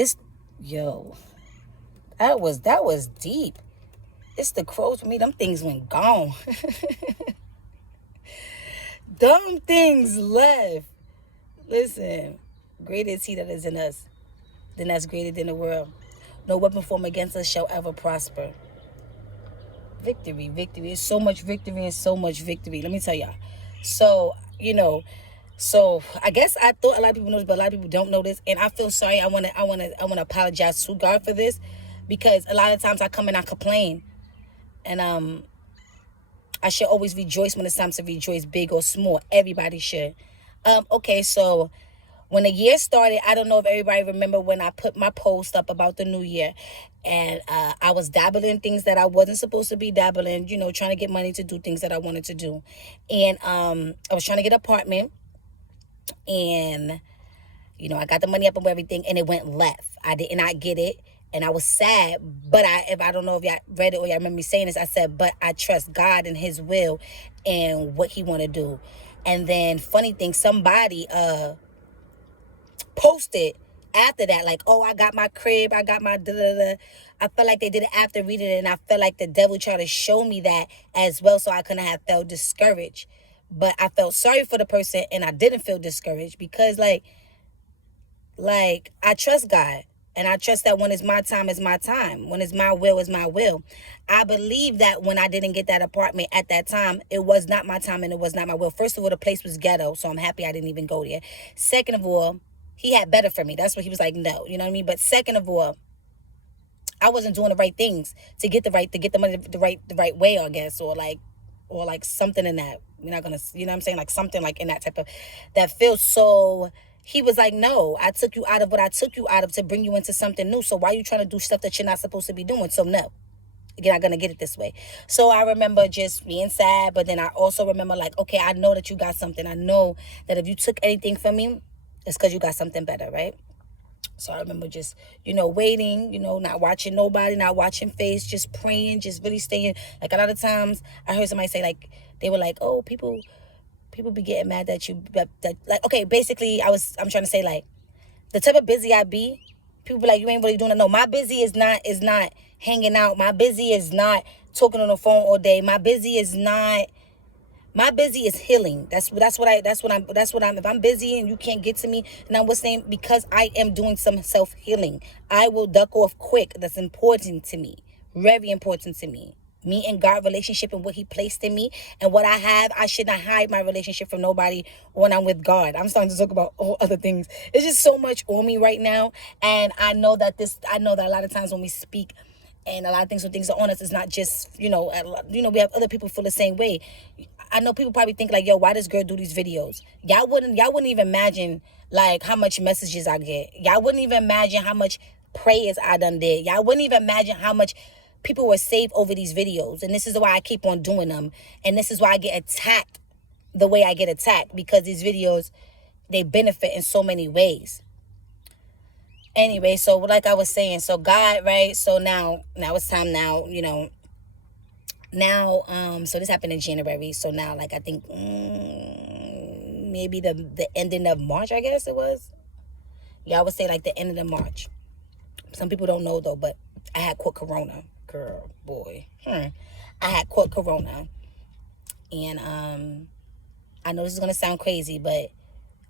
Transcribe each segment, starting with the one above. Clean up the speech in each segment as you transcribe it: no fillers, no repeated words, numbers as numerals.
It's, yo, that was deep. It's the crows for me. Them things went gone. Them things left. Listen, greater is he that is in us than that's greater than the world. No weapon formed against us shall ever prosper. Victory, victory. It's so much victory and so much victory. Let me tell y'all. So, so I guess I thought a lot of people know this, but a lot of people don't know this. And I feel sorry. I wanna apologize to God for this, because a lot of times I come and I complain. And I should always rejoice when it's time to rejoice, big or small. Everybody should. Okay, so when the year started, I don't know if everybody remember when I put my post up about the new year, and I was dabbling in things that I wasn't supposed to be dabbling, trying to get money to do things that I wanted to do. And I was trying to get an apartment, and I got the money up and everything, and it went left. I did not get it, and I was sad. But I don't know if y'all read it or y'all remember me saying this. I said, but I trust God and His will and what He want to do. And then funny thing, somebody posted after that, like, oh, I got my crib, I got my da-da-da. I felt like they did it after reading it, and I felt like the devil tried to show me that as well, so I couldn't have felt discouraged. But I felt sorry for the person, and I didn't feel discouraged, because like I trust God, and I trust that when it's my time, it's my time. When it's my will, it's my will. I believe that when I didn't get that apartment at that time, it was not my time and it was not my will. First of all, the place was ghetto, so I'm happy I didn't even go there. Second of all, He had better for me. That's what He was like, no, you know what I mean? But second of all, I wasn't doing the right things to get the money the right way, I guess, or like something in that. You're not gonna, you know what I'm saying? Like something like in that type of, that feels so. He was like, no, I took you out of what I took you out of to bring you into something new. So why are you trying to do stuff that you're not supposed to be doing? So no, you're not going to get it this way. So I remember just being sad. But then I also remember like, okay, I know that you got something. I know that if you took anything from me, it's because you got something better, right? So I remember just, waiting, not watching nobody, not watching face, just praying, just really staying. Like a lot of times I heard somebody say, like, they were like, oh, people be getting mad that you, that like, okay, basically I'm trying to say, like, the type of busy I be, people be like, you ain't really doing it. No, my busy is not hanging out. My busy is not talking on the phone all day. My busy is healing. That's what I'm, if I'm busy and you can't get to me, and I was saying, because I am doing some self-healing, I will duck off quick. That's important to me. Very important to me. Me and God relationship and what He placed in me and what I have. I should not hide my relationship from nobody when I'm with God. I'm starting to talk about all other things. It's just so much on me right now. And I know that a lot of times when we speak and a lot of things are on us, it's not just, we have other people feel the same way. I know people probably think like, yo, why does girl do these videos? Y'all wouldn't even imagine like how much messages I get. Y'all wouldn't even imagine how much prayers I done did. Y'all wouldn't even imagine how much people were saved over these videos. And this is why I keep on doing them. And this is why I get attacked the way I get attacked, because these videos, they benefit in so many ways. Anyway, so like I was saying, so God, right? So now it's time now, now, so this happened in January. So now, like, I think maybe the ending of March, I guess it was. Yeah, I would say like the end of March. Some people don't know though, but I had caught corona. Girl, boy. I had caught corona. And I know this is going to sound crazy, but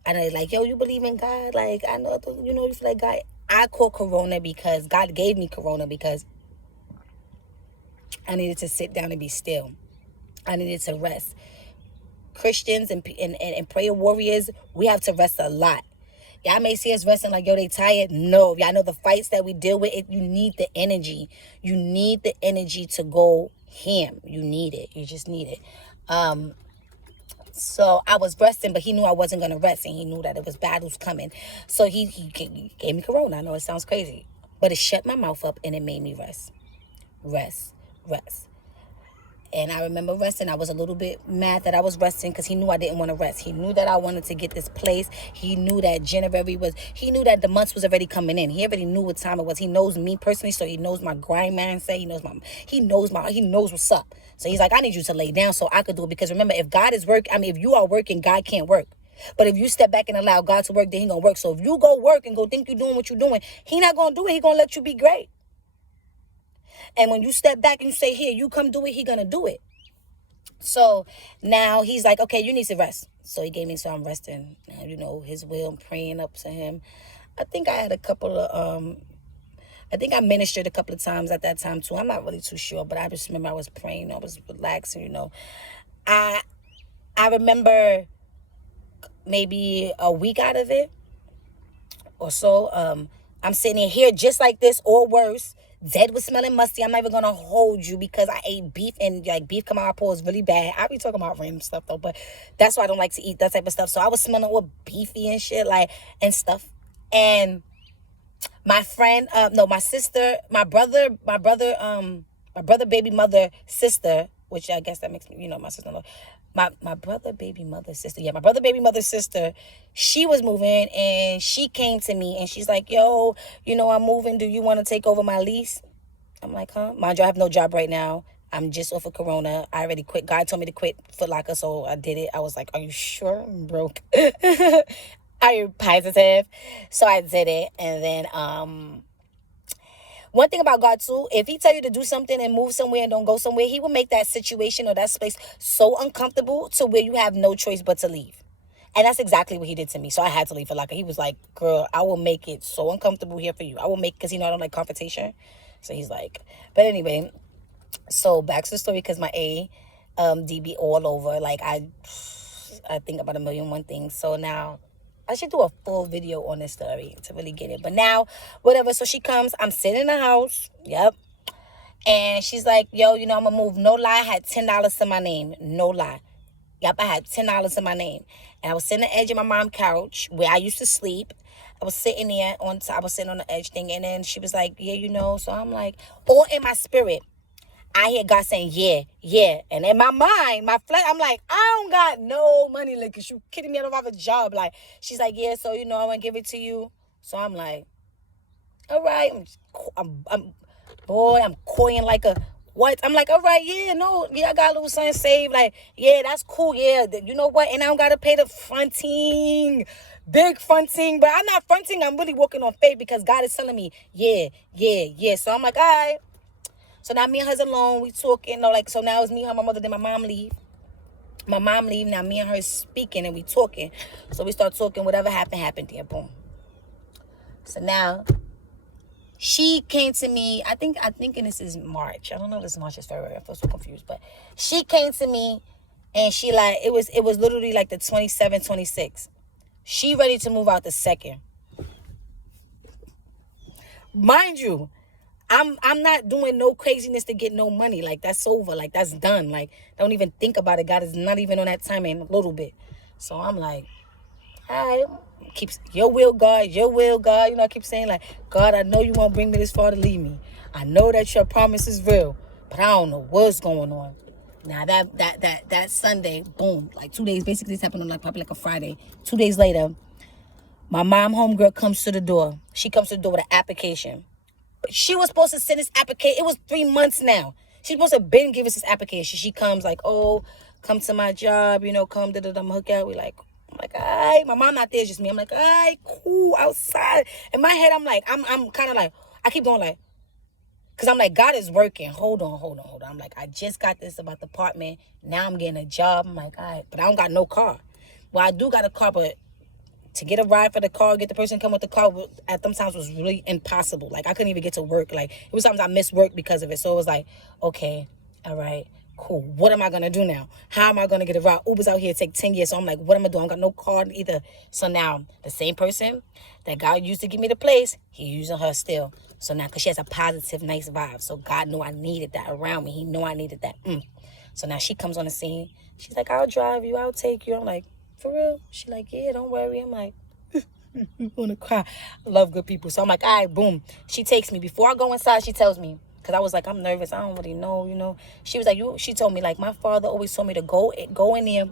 I know, like, yo, you believe in God? Like, I know, you feel like God. I caught corona because God gave me corona because I needed to sit down and be still. I needed to rest. Christians and prayer warriors, we have to rest a lot. Y'all may see us resting like, yo, they tired. No, y'all know the fights that we deal with, you need the energy. You need the energy to go ham. You need it. You just need it. So I was resting, but He knew I wasn't going to rest, and He knew that it was battles coming. So he gave me corona. I know it sounds crazy, but it shut my mouth up and it made me rest. Rest. And I remember resting. I was a little bit mad that I was resting because He knew I didn't want to rest. He knew that I wanted to get this place. He knew that He knew that the months was already coming in. He already knew what time it was. He knows me personally, so He knows my grind mindset. He knows what's up. So He's like, I need you to lay down so I could do it. Because remember, if God is if you are working, God can't work. But if you step back and allow God to work, then he gonna work. So if you go work and go think you're doing what you're doing, he not gonna do it. He gonna let you be great. And when you step back and you say, here, you come do it, he gonna do it. So now he's like, okay, you need to rest. So he gave me, so I'm resting. Now, you know, his will, I'm praying up to him. I think I had a couple of, I think I ministered a couple of times at that time too. I'm not really too sure, but I just remember I was praying, I was relaxing, you know. I remember maybe a week out of it or so. I'm sitting here just like this or worse. Zed was smelling musty. I'm not even gonna hold you because I ate beef and like beef come out my pores really bad. I be talking about random stuff though, but that's why I don't like to eat that type of stuff. So I was smelling all beefy and shit, like, and stuff. And my friend, no, my sister, my brother, baby mother, sister, which I guess that makes me, you know, my sister-in-law. My brother, baby mother, sister. Yeah, my brother, baby mother, sister. She was moving and she came to me and she's like, yo, you know, I'm moving. Do you want to take over my lease? I'm like, huh? Mind you, I have no job right now. I'm just off of Corona. I already quit. God told me to quit Foot Locker, so I did it. I was like, are you sure? I'm broke. Are you positive? So I did it. And then, one thing about God too, if he tell you to do something and move somewhere and don't go somewhere, he will make that situation or that space so uncomfortable to where you have no choice but to leave. And that's exactly what he did to me. So I had to leave for like, he was like, girl, I will make it so uncomfortable here for you. I will make, because I don't like confrontation. So he's like, but anyway, so back to the story, because my DB all over. Like I think about 1,000,001 things. So now I should do a full video on this story to really get it. But now, whatever. So she comes. I'm sitting in the house. Yep. And she's like, yo, you know, I'm going to move. No lie. I had $10 to my name. No lie. Yep. I had $10 to my name. And I was sitting on the edge of my mom's couch where I used to sleep. I was sitting there I was sitting on the edge thing. And then she was like, yeah, you know. So I'm like, all in my spirit, I hear God saying, yeah, yeah. And in my mind, my flesh, I'm like, I don't got no money. Like, is you kidding me? I don't have a job. Like, she's like, yeah, so, you know, I want to give it to you. So I'm like, all right. I'm coying like a, what? I'm like, all right, yeah, no, yeah, I got a little something saved. Like, yeah, that's cool. Yeah, you know what? And I don't got to pay the fronting, big fronting. But I'm not fronting. I'm really walking on faith because God is telling me, yeah, yeah, yeah. So I'm like, all right. So now me and her alone, we talking, like, so now it's me, her, my mother, then my mom leave. My mom leave, now me and her speaking and we talking. So we start talking, whatever happened there, boom. So now, she came to me, I think this is March. I don't know if this is March or February, I feel so confused. But she came to me and she like, it was literally like the 27th, 26th. She ready to move out the 2nd. Mind you, I'm not doing no craziness to get no money. Like, that's over. Like, that's done. Like, don't even think about it. God is not even on that time in a little bit. So I'm like, all right, keep your will, God, your will, God. You know, I keep saying, like, God, I know you won't bring me this far to leave me. I know that your promise is real, but I don't know what's going on. Now that Sunday, boom, like 2 days, basically this happened on like probably like a Friday. 2 days later, my mom homegirl comes to the door. She comes to the door with an application. She was supposed to send this application. It was 3 months now. She's supposed to have been giving us this application. She comes like, oh, come to my job, you know, come to the hook out. I'm like, all right. My mom not there, it's just me. I'm like, all right, cool, outside. In my head, I'm like, I'm kind of like, I keep going like, because I'm like, God is working. Hold on. I'm like, I just got this about the apartment. Now I'm getting a job. I'm like, all right, but I don't got no car. Well, I do got a car, but to get a ride for the car, get the person to come with the car at them times was really impossible. Like, I couldn't even get to work. Like, it was times I missed work because of it. So it was like, okay, all right, cool. What am I going to do now? How am I going to get a ride? Uber's out here take 10 years. So I'm like, what am I doing? I don't got no car either. So now the same person that God used to give me the place, he using her still. So now, because she has a positive, nice vibe. So God knew I needed that around me. He knew I needed that. So now she comes on the scene. She's like, I'll drive you. I'll take you. I'm like, for real? She like, yeah, don't worry. I'm like, I want to cry. I love good people. So I'm like, all right, boom. She takes me. Before I go inside, she tells me, because I was like, I'm nervous. I don't really know, you know. She was like, she told me, like, my father always told me to go in there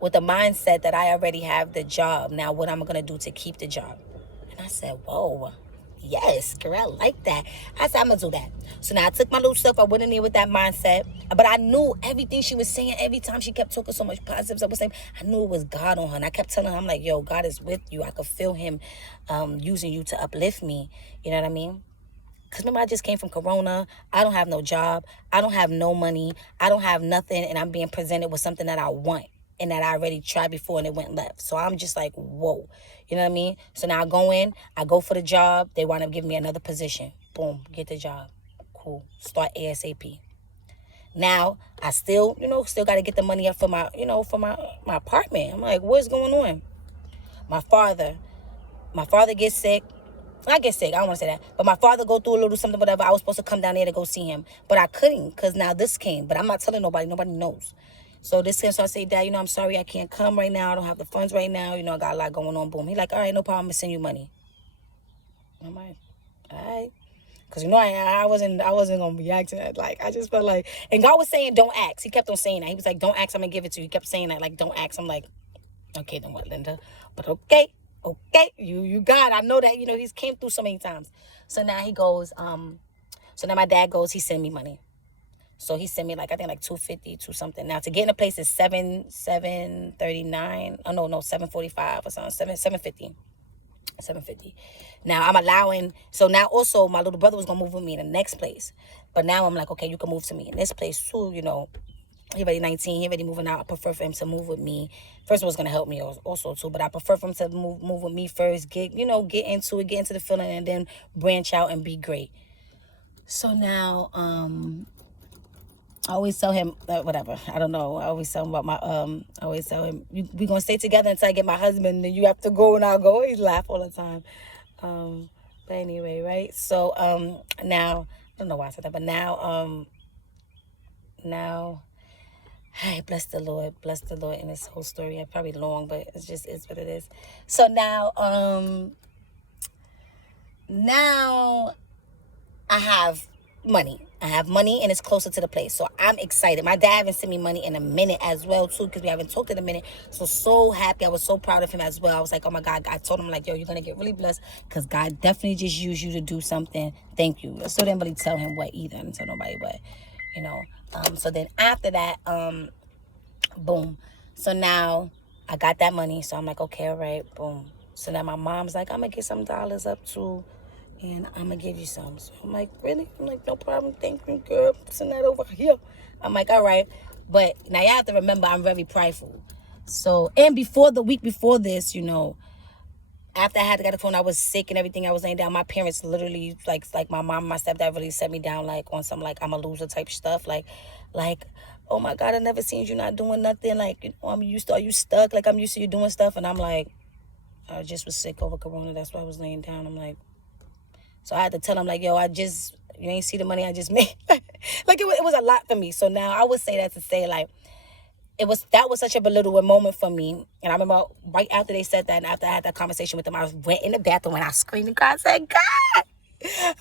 with the mindset that I already have the job. Now, what am I going to do to keep the job? And I said, whoa. Yes, girl, I like that. I said, I'm going to do that. So now I took my little stuff. I went in there with that mindset. But I knew everything she was saying, every time she kept talking so much positives, I knew it was God on her. And I kept telling her, I'm like, yo, God is with you. I could feel him using you to uplift me. You know what I mean? Because remember, I just came from Corona. I don't have no job. I don't have no money. I don't have nothing. And I'm being presented with something that I want and that I already tried before and it went left. So I'm just like, whoa. You know what I mean? So now I go in. I go for the job. They wind up giving me another position. Boom. Get the job. Cool. Start ASAP. Now, I still got to get the money up for my apartment. I'm like, what's going on? My father gets sick. I get sick. I don't want to say that. But my father go through a little something, whatever. I was supposed to come down there to go see him. But I couldn't because now this came. But I'm not telling nobody. Nobody knows. So this came. So I say, Dad, I'm sorry I can't come right now. I don't have the funds right now. I got a lot going on. Boom. He like, all right, no problem. I'm going to send you money. I'm like, all right. Because, I wasn't going to be acting that. Like, I just felt like, and God was saying, don't ask. He kept on saying that. He was like, don't ask. I'm going to give it to you. He kept saying that, like, don't ask. I'm like, okay, then what, Linda? But okay, you got it. I know that, he's came through so many times. So now he goes, so now my dad goes, he sent me money. So he sent me I think like $250 something. Now to get in a place is $739. Oh no, $745 or something. $750. Now I'm allowing, so now also my little brother was gonna move with me in the next place. But now I'm like, okay, you can move to me in this place too, He already 19. He already moving out. I prefer for him to move with me. First of all, it's gonna help me also too. But I prefer for him to move with me first. Get into it, get into the feeling, and then branch out and be great. So now, I always tell him whatever. I don't know. I always tell him about I always tell him we gonna stay together until I get my husband. And you have to go and I'll go. He laugh all the time. But anyway, right? So now I don't know why I said that, but now Hi, bless the Lord in this whole story. It's probably long, but it's what it is. So now I have money. And it's closer to the place. So I'm excited. My dad haven't sent me money in a minute as well, too, because we haven't talked in a minute. So happy. I was so proud of him as well. I was like, oh, my God. I told him, like, yo, you're going to get really blessed because God definitely just used you to do something. Thank you. I still didn't really tell him what either. I didn't tell nobody what, So then after that, boom. So now I got that money. So I'm like, okay, all right, boom. So now my mom's like, I'm going to get some dollars up too, and I'm going to give you some. So I'm like, really? I'm like, no problem. Thank you, girl. Send that over here. I'm like, all right. But now you have to remember, I'm very prideful. So, and the week before this, after I had to get the phone, I was sick and everything. I was laying down. My parents literally, like my mom and my stepdad really set me down, like, on some, like, I'm a loser type stuff. Like, oh, my God, I never seen you not doing nothing. Like, are you stuck? Like, I'm used to you doing stuff. And I'm like, I just was sick over Corona. That's why I was laying down. I'm like, so I had to tell him, like, yo, you ain't see the money I just made. Like, it was a lot for me. So now I would say that to say, like, that was such a belittling moment for me. And I remember right after they said that and after I had that conversation with them, I went in the bathroom and I screamed and cried. I said, God,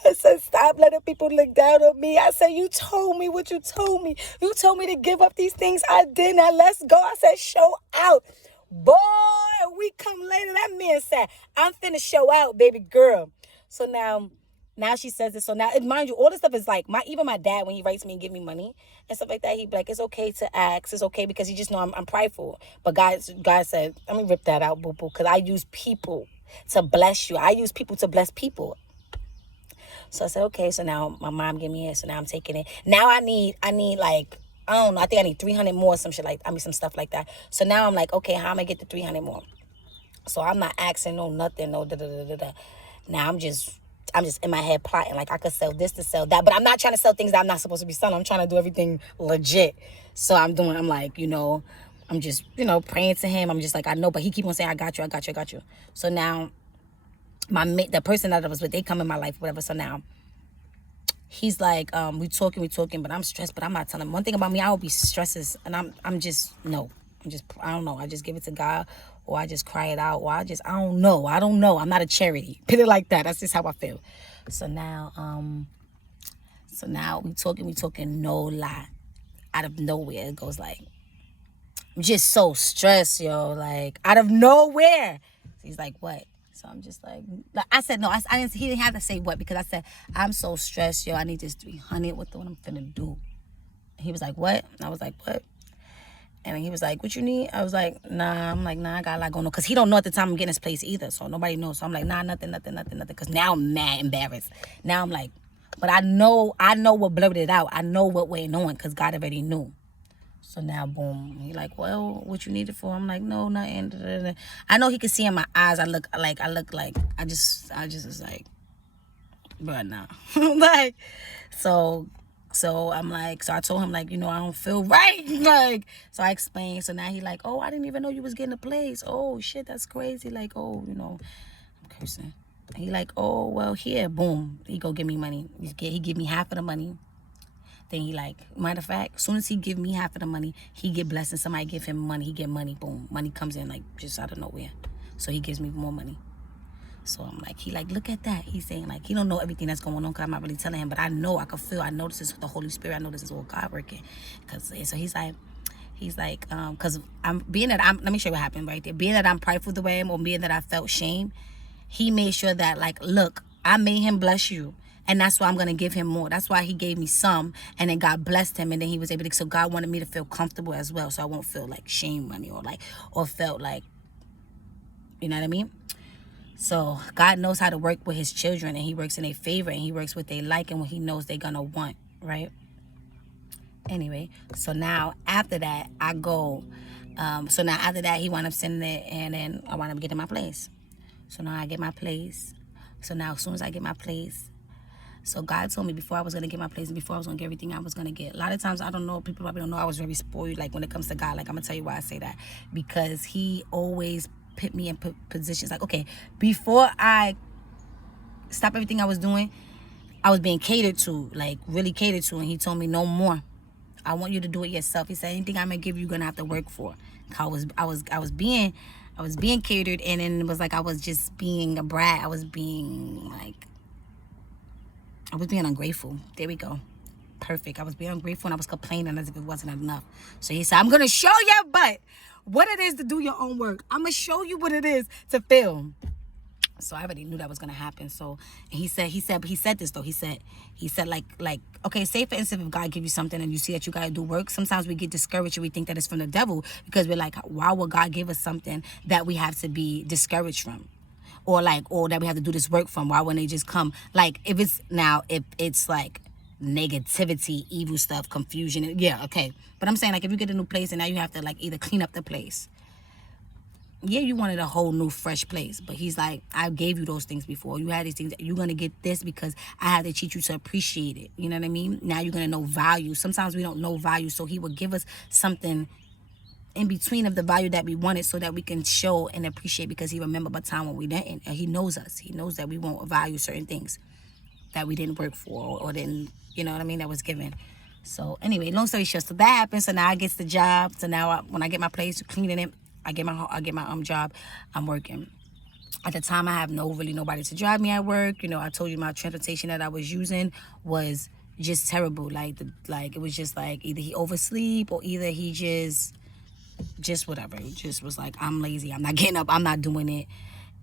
I said, stop letting people look down on me. I said, you told me what you told me. You told me to give up these things. I did. Now let's go. I said, show out. Boy, a week come later, that man said, I'm finna show out, baby girl. So now she says this. So now, mind you, all this stuff is like, even my dad, when he writes me and give me money and stuff like that, he be like, it's okay to ask. It's okay because he just know I'm prideful. But God said, let me rip that out, boo-boo, because I use people to bless you. I use people to bless people. So I said, okay. So now my mom gave me it. So now I'm taking it. Now I need like, I don't know. I think I need 300 more, some shit like, some stuff like that. So now I'm like, okay, how am I get the 300 more? So I'm not asking nothing, da-da-da-da-da. Now I'm just in my head plotting, like I could sell this to sell that, but I'm not trying to sell things that I'm not supposed to be selling. I'm trying to do everything legit. So I'm like, I'm just, praying to him. I'm just like, I know, but he keep on saying, I got you. So now the person that I was with, they come in my life, whatever. So now he's like, we talking, but I'm stressed, but I'm not telling him. One thing about me, I will be stressed, and I don't know. I just give it to God, or I just cry it out, or I don't know. I'm not a charity. Put it like that. That's just how I feel. So now we talking, no lie. Out of nowhere, it goes like, I'm just so stressed, yo. Like, out of nowhere. He's like, what? So I'm just like I said, no, I didn't, he didn't have to say what, because I said, I'm so stressed, yo. I need this 300. What I'm finna do? He was like, what? And I was like, what? And he was like, what you need? I was like, nah. I'm like, nah, I got a lot going on. Because he don't know at the time I'm getting his place either. So nobody knows. So I'm like, nah, nothing. Because now I'm mad embarrassed. Now I'm like, but I know what blurred it out. I know what went on because God already knew. So now, boom. He like, well, what you need it for? I'm like, no, nothing. I know he could see in my eyes. I look like, I just was like, but nah. Like, so I'm like, so I told him, like, I don't feel right. Like, so I explained. So now he like, oh, I didn't even know you was getting a place. Oh, shit, that's crazy. Like, oh, I'm cursing. He like, oh, well, here, boom. He go give me money. He give me half of the money. Then he like, matter of fact, as soon as he give me half of the money, he get blessed, and somebody give him money. He get money, boom. Money comes in like just out of nowhere. So he gives me more money. So I'm like, he like, look at that. He's saying like, he don't know everything that's going on because I'm not really telling him, but I know, I can feel, I know this is the Holy Spirit. I know this is all God working. So he's like, because let me show you what happened right there. Being that I'm prideful the way I am, or being that I felt shame, he made sure that like, look, I made him bless you. And that's why I'm going to give him more. That's why he gave me some, and then God blessed him, and then he was able to, so God wanted me to feel comfortable as well. So I won't feel like shame money or felt like, you know what I mean? So God knows how to work with his children, and he works in their favor, and he works what they like and what he knows they're going to want, right? Anyway, so now after that, I go. So now after that, he wound up sending it, and then I wound up getting my place. So now I get my place. So now as soon as I get my place, so God told me before I was going to get my place and before I was going to get everything I was going to get. A lot of times, I don't know, people probably don't know, I was very spoiled, like when it comes to God. Like, I'm going to tell you why I say that. Because he always put me in positions like, okay, before I stop everything I was doing, I was being catered to, like really catered to. And he told me, no more. I want you to do it yourself. He said, anything I'm going to give you, you're going to have to work for. I was being catered, and then it was like I was just being a brat. I was being ungrateful. There we go. Perfect. I was being ungrateful, and I was complaining as if it wasn't enough. So he said, I'm going to show your butt what it is to do your own work. I'm going to show you what it is to film. So I already knew that was going to happen. So he said this though. He said like, okay, say for instance, if God give you something and you see that you got to do work, sometimes we get discouraged and we think that it's from the devil, because we're like, why would God give us something that we have to be discouraged from? Or that we have to do this work from? Why wouldn't they just come? Like, if it's like negativity, evil stuff, confusion, yeah, okay. But I'm saying, like, if you get a new place and now you have to like either clean up the place. Yeah, you wanted a whole new fresh place, but he's like, I gave you those things before. You had these things. You're going to get this because I had to teach you to appreciate it. You know what I mean? Now you're going to know value. Sometimes we don't know value, so he would give us something in between of the value that we wanted so that we can show and appreciate, because he remembered a time when we didn't. And he knows us. He knows that we won't value certain things that we didn't work for or didn't, you know what I mean, that was given. So anyway, long story short, so that happened. So now I get the job. So now when I get my place, cleaning it, I get my job. I'm working. At the time, I have nobody to drive me at work. I told you my transportation that I was using was just terrible. Like it was just like either he oversleep or either he just whatever. He just was like, I'm lazy. I'm not getting up. I'm not doing it.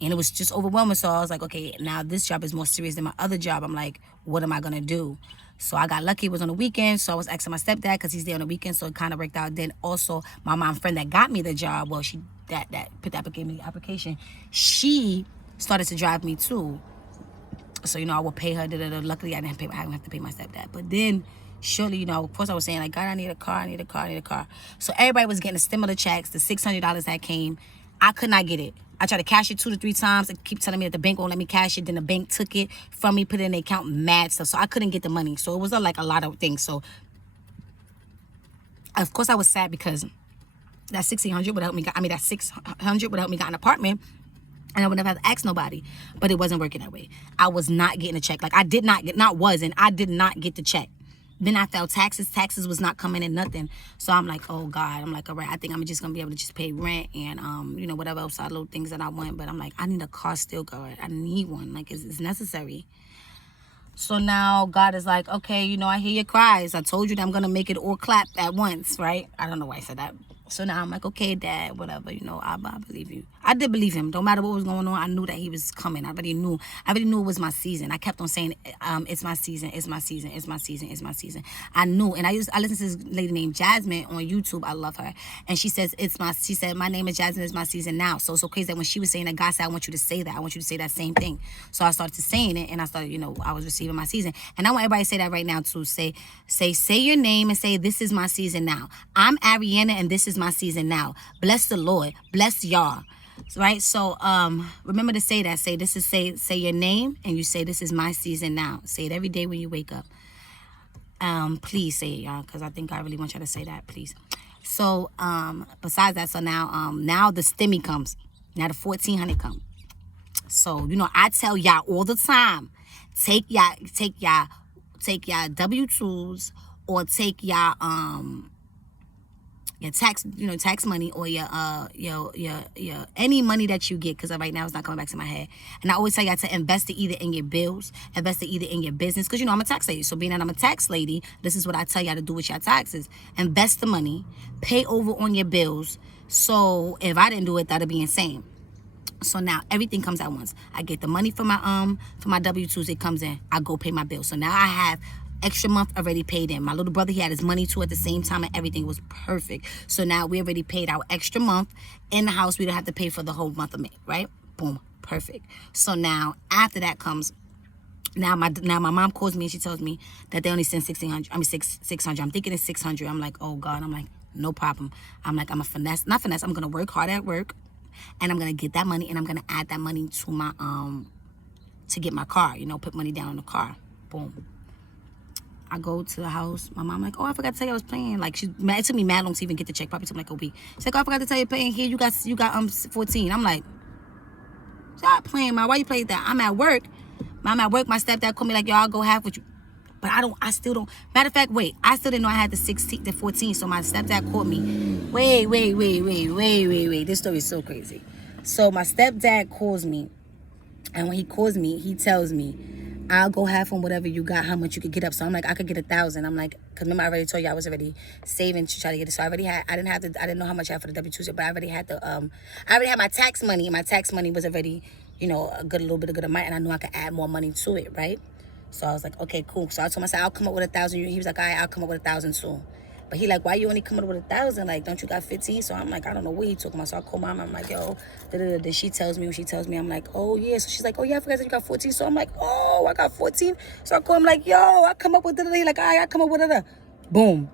And it was just overwhelming. So I was like, okay, now this job is more serious than my other job. I'm like, what am I going to do? So I got lucky. It was on the weekend. So I was asking my stepdad because he's there on the weekend. So it kind of worked out. Then also my mom friend that got me the job, well, she that put the application, she started to drive me too. So, I would pay her. Luckily, I didn't have to pay my stepdad. But then surely, of course I was saying like, God, I need a car. So everybody was getting the stimulus checks, the $600 that came. I could not get it. I tried to cash it 2 to 3 times. They keep telling me that the bank won't let me cash it. Then the bank took it from me, put it in the account, mad stuff. So I couldn't get the money. So it was a lot of things. So of course I was sad because that $600 would help me. That $600 would help me get an apartment, and I would never have to ask nobody. But it wasn't working that way. I was not getting a check. Like I did not get the check. Then I felt taxes. Taxes was not coming in, nothing. So I'm like, oh God. I'm like, all right, I think I'm just going to be able to just pay rent and, whatever else, little things that I want. But I'm like, I need a car still, God. I need one. Like, it's necessary. So now God is like, okay, I hear your cries. I told you that I'm going to make it all clap at once, right? I don't know why I said that. So now I'm like, okay, Dad, whatever, I believe you. I did believe him. Don't matter what was going on, I knew that he was coming. I already knew it was my season. I kept on saying, it's my season, it's my season, it's my season, it's my season. I knew. And I listened to this lady named Jasmine on YouTube. I love her. And she says, she said, my name is Jasmine, it's my season now. So it's so crazy that when she was saying that, God said, I want you to say that. I want you to say that same thing. So I started saying it, and I started, I was receiving my season. And I want everybody to say that right now too. Say your name and say, this is my season now. I'm Ariana, and this is my season now. Bless the Lord. Bless y'all. Right? So remember to say that. Say your name, and you say, this is my season now. Say it every day when you wake up. Please say it, y'all, because I think I really want y'all to say that, please. So besides that, so now the stimmy comes. Now the 1400 comes. So I tell y'all all the time, take y'all W-2s, or take y'all your tax money, or your any money that you get, because right now it's not coming back to my head. And I always tell y'all to invest it either in your bills, invest it either in your business, because I'm a tax lady. So being that I'm a tax lady, this is what I tell y'all to do with your taxes. Invest the money, pay over on your bills. So if I didn't do it, that'd be insane. So now everything comes at once. I get the money for my W-2s, it comes in. I go pay my bills. So now I have extra month already paid in. My little brother, he had his money too at the same time, and everything was perfect. So now we already paid our extra month in the house. We don't have to pay for the whole month of May, right? Boom, perfect. So now after that comes, now my mom calls me and she tells me that they only send 600. I'm thinking it's 600. I'm like, oh God. I'm like, no problem. I'm like, I'm gonna work hard at work, and I'm gonna get that money, and I'm gonna add that money to my to get my car. Put money down on the car. Boom. I go to the house. My mom like, oh, I forgot to tell you I was playing. Like, it took me mad long to even get the check. Probably took me like a week. She's like, oh, I forgot to tell you playing here. You got 14. I'm like, stop playing, Ma. Why you play that? I'm at work. I'm at work. My stepdad called me like, yo, I'll go half with you. But I still don't. Matter of fact, wait. I still didn't know I had the 14. So my stepdad called me. Wait. This story is so crazy. So my stepdad calls me. And when he calls me, he tells me, I'll go half on whatever you got, how much you could get up. So I'm like, I could get 1,000. I'm like, because remember I already told you I was already saving to try to get it. So I didn't know how much I had for the W-2, but I already had my tax money. And my tax money was already, a little bit of good amount. And I knew I could add more money to it, right? So I was like, okay, cool. So I told myself, I'll come up with 1,000. He was like, all right, I'll come up with 1,000 too. But he like, why you only coming up with 1,000? Like, don't you got 15? So I'm like, I don't know what he talking about. So I call mom. I'm like, yo, Then she tells me, I'm like, oh yeah. So she's like, oh yeah, I forgot that you got 14. So I'm like, oh, I got 14. So I call him like, yo, I come up with He like, all right, I come up with Boom.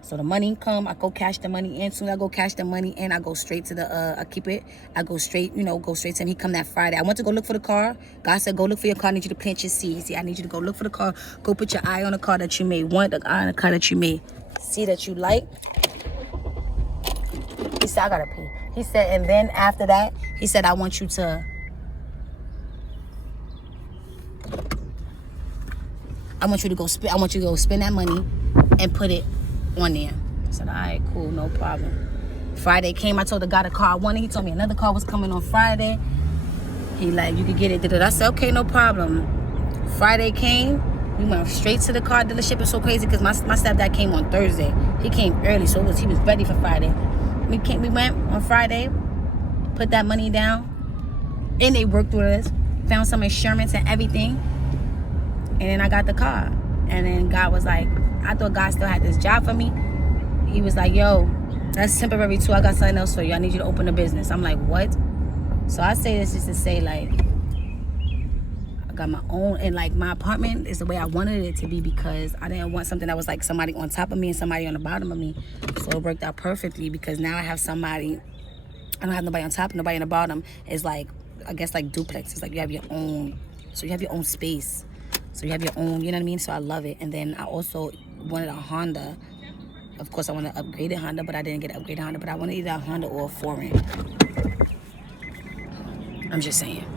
So the money come, I go cash the money in. Soon as I go cash the money in, I go straight to the, I keep it. I go straight, go straight to him. He come that Friday. I went to go look for the car. God said, go look for your car. I need you to plant your seeds. I need you to go look for the car. Go put your eye on the car that you made. The eye on the car that you made. See that you like. He said, I gotta pee. He said, and then after that, he said, I want you to go spend that money and put it on there. I said, all right, cool, no problem. Friday came, I told the guy the car I wanted. He told me another car was coming on Friday. He like, you could get it. I said, okay, no problem. Friday came, we went straight to the car dealership. It's so crazy because my stepdad came on Thursday. He came early, so he was ready for Friday. We went on Friday, put that money down, and they worked with us, found some insurance and everything, and then I got the car. And then God was like, I thought God still had this job for me. He was like, yo, that's temporary too. I got something else for you. I need you to open a business. I'm like, what? So I say this just to say, like, I got my own, and like my apartment is the way I wanted it to be, because I didn't want something that was like somebody on top of me and somebody on the bottom of me. So it worked out perfectly, because now I have somebody, I don't have nobody on top, nobody on the bottom. It's like, I guess like duplex. It's like you have your own, so you have your own space. So you have your own, you know what I mean? So I love it. And then I also wanted a Honda. Of course, I want to upgrade a Honda, but I didn't get an upgraded Honda. But I wanted either a Honda or a foreign. I'm just saying.